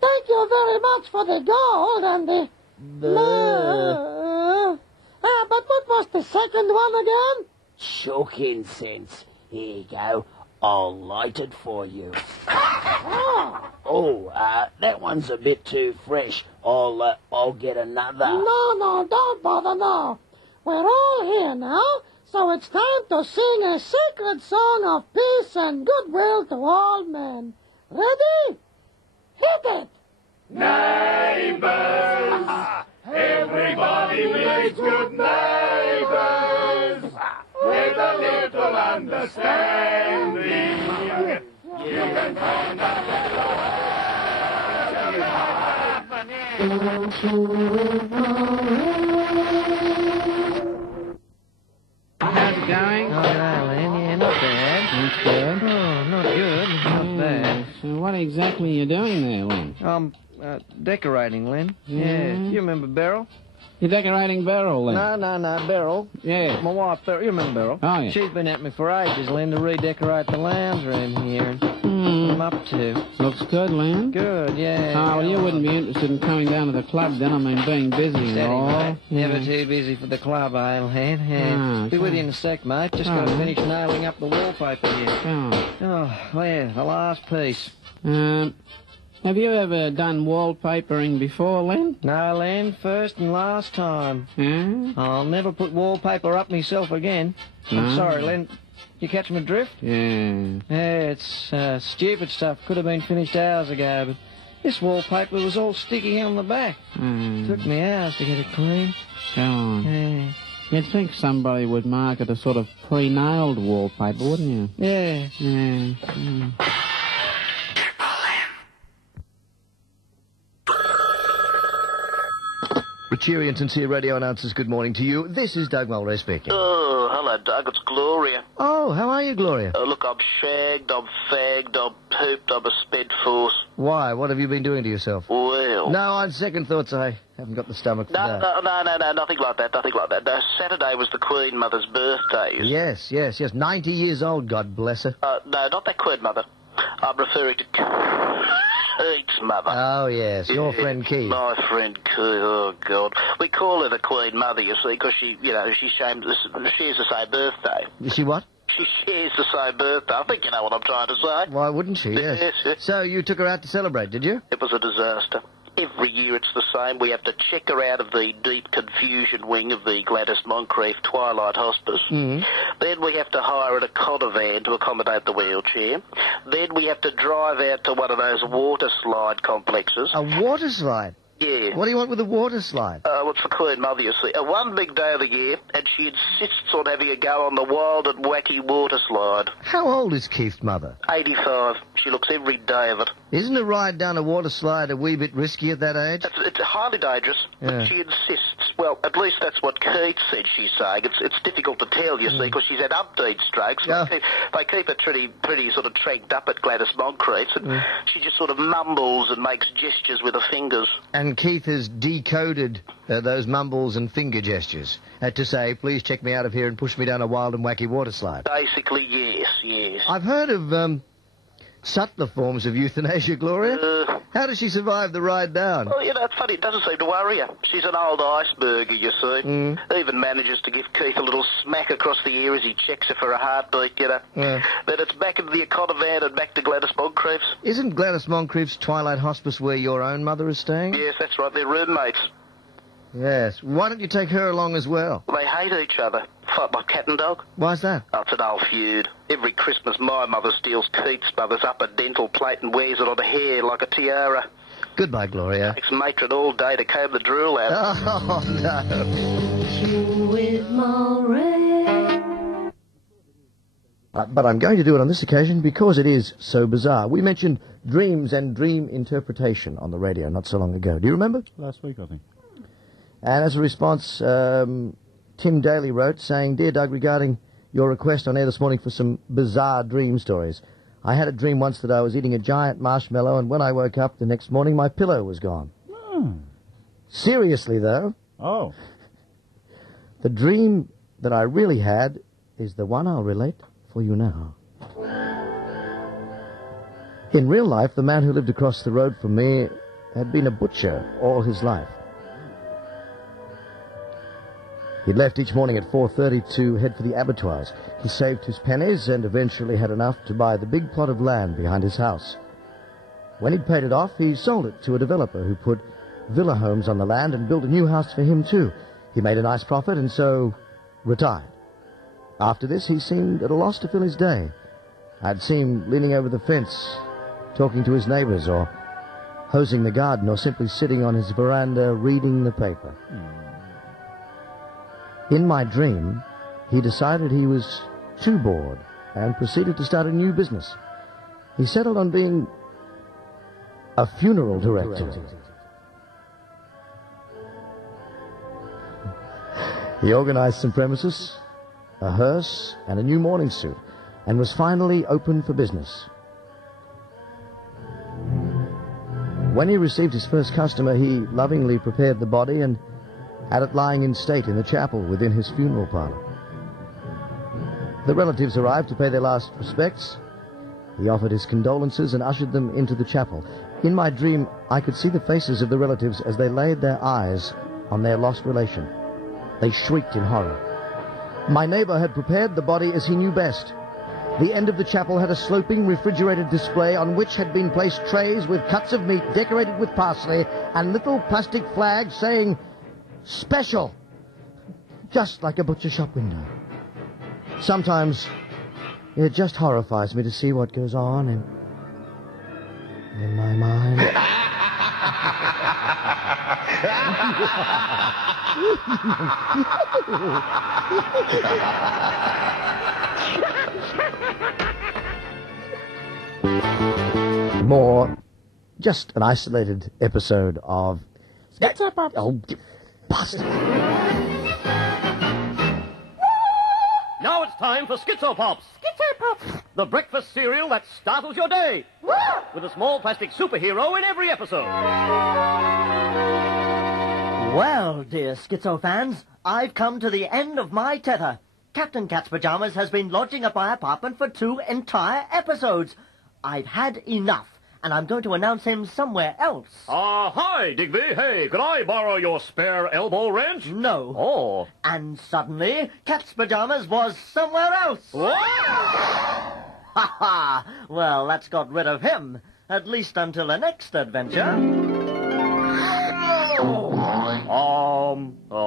Thank you very much for the gold and the... but what was the second one again? Choke incense. Here you go. I'll light it for you. That one's a bit too fresh. I'll get another. No, don't bother now. We're all here now, so it's time to sing a sacred song of peace and goodwill to all men. Ready? Hit it! Neighbors, everybody needs good neighbors. With a little understanding, you can find a better How's it going? Oh, Len, yeah, not bad. That's good. Oh, not good, not bad. So what exactly are you doing there, Len? I'm decorating, Len. Yeah. You remember Beryl? You're decorating Beryl, Len? No, Beryl. Yeah. My wife, Beryl. You remember Beryl? Oh, yeah. She's been at me for ages, Len, to redecorate the lounge room here. And what I'm up to. Looks good, Len. Good, yeah. Oh, well, you wouldn't be interested in coming down to the club then? I mean, being busy and Steady, all. mate. Never too busy for the club, eh, Len? Yeah. Be with you in a sec, mate. Just got to finish nailing up the wallpaper here. Oh, yeah, the last piece. Have you ever done wallpapering before, Len? No, Len, first and last time. I'll never put wallpaper up myself again. I'm sorry, Len. You catch my drift? Yeah. Yeah, it's stupid stuff. Could have been finished hours ago, but this wallpaper was all sticky on the back. Took me hours to get it clean. Go on. Yeah. You'd think somebody would market a sort of pre-nailed wallpaper, wouldn't you? Yeah. Yeah. Cheery and sincere radio announcers, good morning to you. This is Doug Mulray speaking. Oh, hello, Doug. It's Gloria. Oh, how are you, Gloria? Look, I'm shagged, I'm fagged, I'm pooped, I'm a sped force. Why? What have you been doing to yourself? Well... No, on second thoughts, I haven't got the stomach for that. No, nothing like that. No, Saturday was the Queen Mother's birthday. Yes. 90 years old, God bless her. No, not that Queen Mother. I'm referring to Keith's mother. Oh, yes, your friend Keith. My friend Keith, oh, God. We call her the Queen Mother, you see, because she shares the same birthday. Is she what? She shares the same birthday. I think you know what I'm trying to say. Why wouldn't she? Yes. So you took her out to celebrate, did you? It was a disaster. Every year it's the same. We have to check her out of the deep confusion wing of the Gladys Moncrief Twilight Hospice. Then we have to hire a Cotter van to accommodate the wheelchair. Then we have to drive out to one of those water slide complexes. A water slide? Yeah. What do you want with a water slide? It's the Queen Mother, you see. One big day of the year, and she insists on having a go on the wild and wacky water slide. How old is Keith's mother? 85. She looks every day of it. Isn't a ride down a water slide a wee bit risky at that age? It's highly dangerous, but she insists. Well, at least that's what Keith said she's saying. It's difficult to tell, you see, because she's had upbeat strokes. They keep her pretty sort of tranked up at Gladys Moncrief's, and she just sort of mumbles and makes gestures with her fingers. And Keith has decoded those mumbles and finger gestures to say, please check me out of here and push me down a wild and wacky water slide. Basically, yes. I've heard of subtler forms of euthanasia, Gloria. How does she survive the ride down? Well, it's funny. It doesn't seem to worry her. She's an old iceberger, you see. Even manages to give Keith a little smack across the ear as he checks her for a heartbeat, Then it's back into the Cotter van and back to Gladys Moncrief's. Isn't Gladys Moncrief's Twilight Hospice where your own mother is staying? Yes, that's right. They're roommates. Yes. Why don't you take her along as well? They hate each other. Fight like cat and dog. Why's that? Oh, it's an old feud. Every Christmas, my mother steals Keith's mother's upper dental plate and wears it on her hair like a tiara. Goodbye, Gloria. Takes matron all day to comb the drool out. Oh, no. With Mulray. But I'm going to do it on this occasion because it is so bizarre. We mentioned dreams and dream interpretation on the radio not so long ago. Do you remember? Last week, I think. And as a response, Tim Daly wrote saying, Dear Doug, regarding your request on air this morning for some bizarre dream stories. I had a dream once that I was eating a giant marshmallow, and when I woke up the next morning, my pillow was gone. Seriously, though. Oh. The dream that I really had is the one I'll relate for you now. In real life, the man who lived across the road from me had been a butcher all his life. He'd left each morning at 4:30 to head for the abattoirs. He saved his pennies and eventually had enough to buy the big plot of land behind his house. When he'd paid it off, he sold it to a developer who put villa homes on the land and built a new house for him too. He made a nice profit and so retired. After this, he seemed at a loss to fill his day. I'd see him leaning over the fence, talking to his neighbors, or hosing the garden, or simply sitting on his veranda reading the paper. In my dream, he decided he was too bored and proceeded to start a new business. He settled on being a funeral director. He organized some premises, a hearse, and a new morning suit, and was finally open for business. When he received his first customer, he lovingly prepared the body and had it lying in state in the chapel within his funeral parlor. The relatives arrived to pay their last respects. He offered his condolences and ushered them into the chapel. In my dream, I could see the faces of the relatives as they laid their eyes on their lost relation. They shrieked in horror. My neighbor had prepared the body as he knew best. The end of the chapel had a sloping refrigerated display on which had been placed trays with cuts of meat decorated with parsley and little plastic flags saying, "Special," just like a butcher shop window. Sometimes it just horrifies me to see what goes on in my mind. More, just an isolated episode of Skitzopops. Oh, you bastard. Now it's time for Skitzopops. Skitzopops. The breakfast cereal that startles your day. With a small plastic superhero in every episode. Well, dear Schizo fans, I've come to the end of my tether. Captain Cat's Pajamas has been lodging at my apartment for 2 entire episodes. I've had enough, and I'm going to announce him somewhere else. Hi, Digby. Hey, could I borrow your spare elbow wrench? No. Oh. And suddenly, Cat's Pajamas was somewhere else. What? Ha ha! Well, that's got rid of him. At least until the next adventure.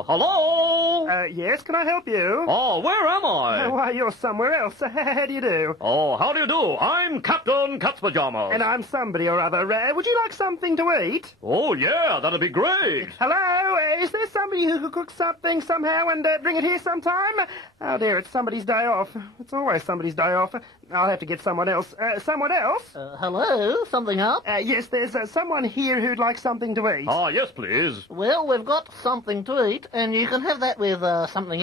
Hello? Yes, can I help you? Oh, where am I? Why, you're somewhere else. How do you do? Oh, how do you do? I'm Captain Cat's Pajamas. And I'm somebody or other. Would you like something to eat? Oh, yeah, that'd be great. Hello? Is there somebody who could cook something somehow and bring it here sometime? Oh, dear, it's somebody's day off. It's always somebody's day off. I'll have to get someone else. Someone else? Hello? Something up? Yes, there's someone here who'd like something to eat. Ah, yes, please. Well, we've got something to eat, and you can have that with something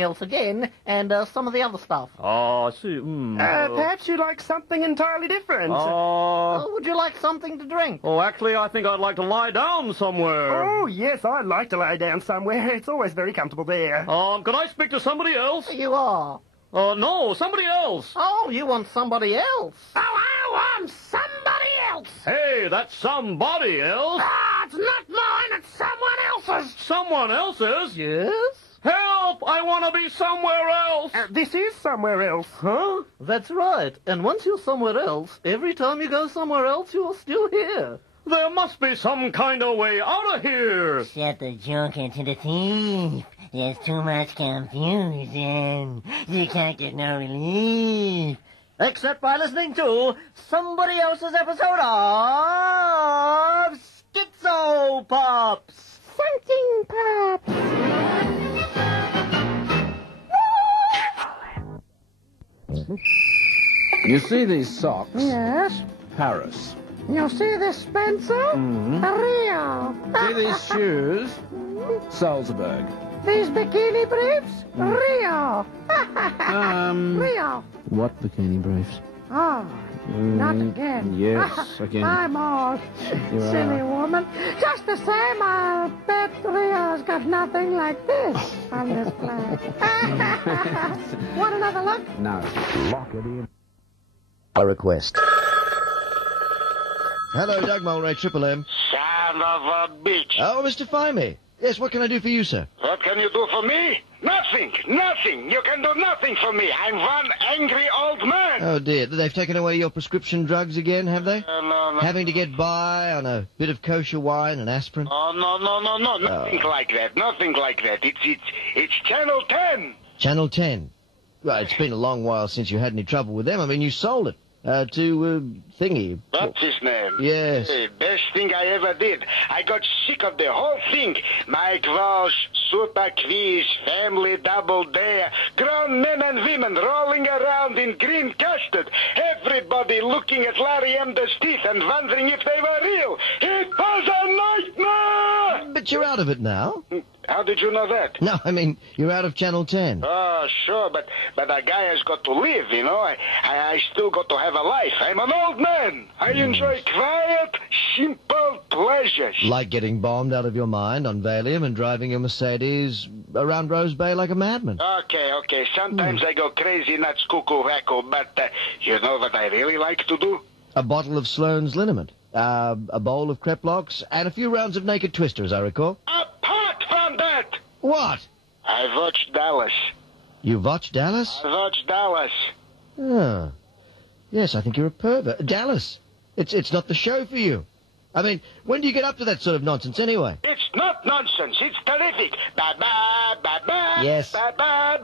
else again, and some of the other stuff. Ah, I see. Perhaps you'd like something entirely different. Would you like something to drink? Oh, actually, I think I'd like to lie down somewhere. Oh, yes, I'd like to lie down somewhere. It's always very comfortable there. Can I speak to somebody else? You are. No, somebody else. Oh, you want somebody else? Oh, I want somebody else. Hey, that's somebody else. Ah, it's not mine, it's someone else's. Someone else's? Yes? Help! I want to be somewhere else. This is somewhere else. Huh? That's right. And once you're somewhere else, every time you go somewhere else, you're still here. There must be some kind of way out of here. Shut the junk into the thief. There's too much confusion. You can't get no relief. Except by listening to somebody else's episode of Skitzopops. Something Pops. You see these socks? Yes. Paris. You see this, Spencer? Rio. See these shoes? Salzburg. These bikini briefs? Rio. Rio. What bikini briefs? Oh, not again. Yes, again. I'm all silly woman. Just the same, I'll bet Rio's got nothing like this on display. Want another look? No. A request. Hello, Doug Mulray, Triple M. Son of a bitch. Oh, Mr. Fymie. Yes, what can I do for you, sir? What can you do for me? Nothing. Nothing. You can do nothing for me. I'm one angry old man. Oh, dear. They've taken away your prescription drugs again, have they? No. Having to get by on a bit of kosher wine and aspirin? Oh, no. Nothing like that. Nothing like that. It's Channel 10. Channel 10. Well, it's been a long while since you had any trouble with them. I mean, you sold it to Thingy. What's his name? Yes. Hey, best thing I ever did. I got sick of the whole thing. Mike Walsh, Super Quiz, Family Double Dare, grown men and women rolling around in green custard. Everybody looking at Larry Emder's teeth and wondering if they were real. It was a nightmare! But you're out of it now. How did you know that? No, I mean, you're out of Channel 10. Oh, sure, but a guy has got to live, you know. I still got to have a life. I'm an old man. I enjoy quiet, simple pleasures. Like getting bombed out of your mind on Valium and driving your Mercedes around Rose Bay like a madman. Okay. Sometimes I go crazy, nuts, cuckoo, wacko, but you know what I really like to do? A bottle of Sloan's liniment, a bowl of Kreplocks, and a few rounds of Naked Twister, as I recall. Apart from that! What? I watched Dallas. You watched Dallas? I watched Dallas. Oh. Yes, I think you're a pervert. Dallas. It's not the show for you. I mean, when do you get up to that sort of nonsense anyway? It's not nonsense. It's terrific. Ba-ba. Yes. Ba-ba.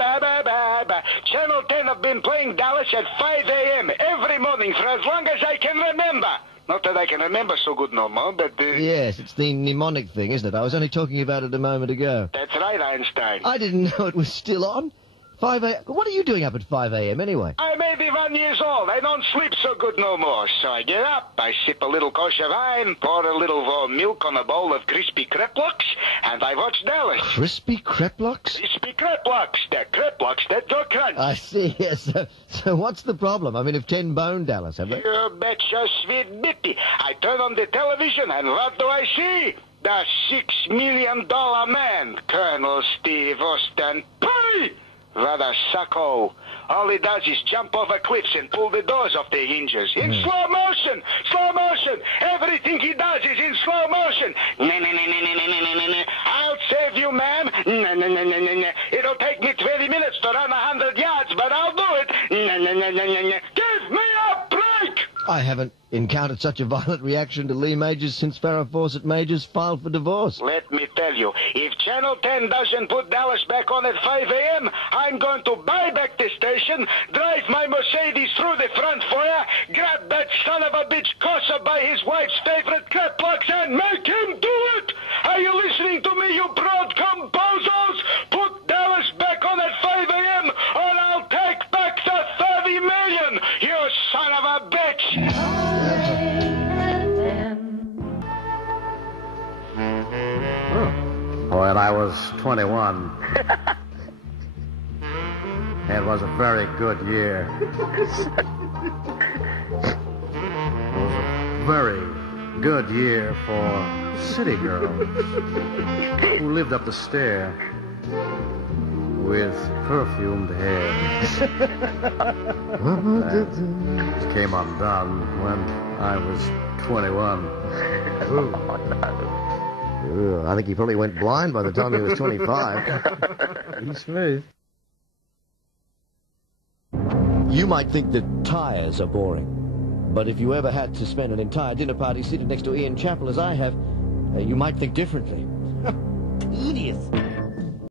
Channel 10 have been playing Dallas at 5 a.m. every morning for as long as I can remember. Not that I can remember so good no more, but... Yes, it's the mnemonic thing, isn't it? I was only talking about it a moment ago. That's right, Einstein. I didn't know it was still on. 5 a.m. What are you doing up at 5 a.m. anyway? I may be 1 year old. I don't sleep so good no more. So I get up, I sip a little kosher wine, pour a little warm milk on a bowl of crispy Kreplocks, and I watch Dallas. Crispy Kreplocks? Crispy Kreplocks. They're Kreplocks that go crunch. I see, yes. So what's the problem? I mean, if 10 bone Dallas, have they? You betcha, sweet bitty. I turn on the television, and what do I see? The $6 million man, Colonel Steve Austin. Pay! What a sucko. All he does is jump over cliffs and pull the doors off the hinges. In slow motion! Slow motion! Everything he does is in slow motion. I'll save you, ma'am. It'll take me 20 minutes to run 100 yards, but I'll do it. Give me a break! I haven't encountered such a violent reaction to Lee Majors since Farrah Fawcett Majors filed for divorce. Let me tell you, if Channel 10 doesn't put Dallas back on at 5 a.m., I'm going to buy back the station, drive my Mercedes through the front foyer, grab that son of a bitch Cosa by his wife's favorite Kreplocks and make him do it! Are you listening to me, you broad composers? Put Dallas back on at 5 a.m. or I'll take back the 30 million, you son of a bitch! When I was 21, it was a very good year. It was a very good year for city girls who lived up the stair with perfumed hair. That came undone when I was 21. I think he probably went blind by the time he was 25. He's smooth. You might think that tyres are boring, but if you ever had to spend an entire dinner party seated next to Ian Chappell as I have, you might think differently. Tedious.